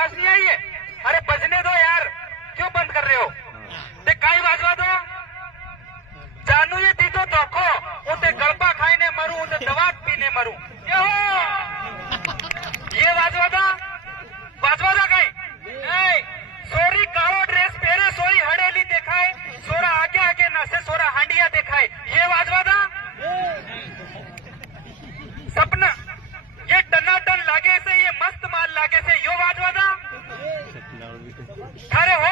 आवाज नहीं आई है? अरे बजने दो यार, क्यों बंद कर रहे हो? ते काई वाजवा दो। जानू ये दीदो धोखो, उते गलपा खाईने मरू, उते दवा पीने मरू। क्या हो ये वाजवा दा कई सोरी काळो ड्रेस पहरे, सोरी हड़ेली देखाय, सोरा आगे आगे नाचे, सोरा हांडिया देखाय, ये वाजवा दा। सपना ये टनाटन लागे से, ये मस्त माल लागे से, यो वाजवा दा। थारे हो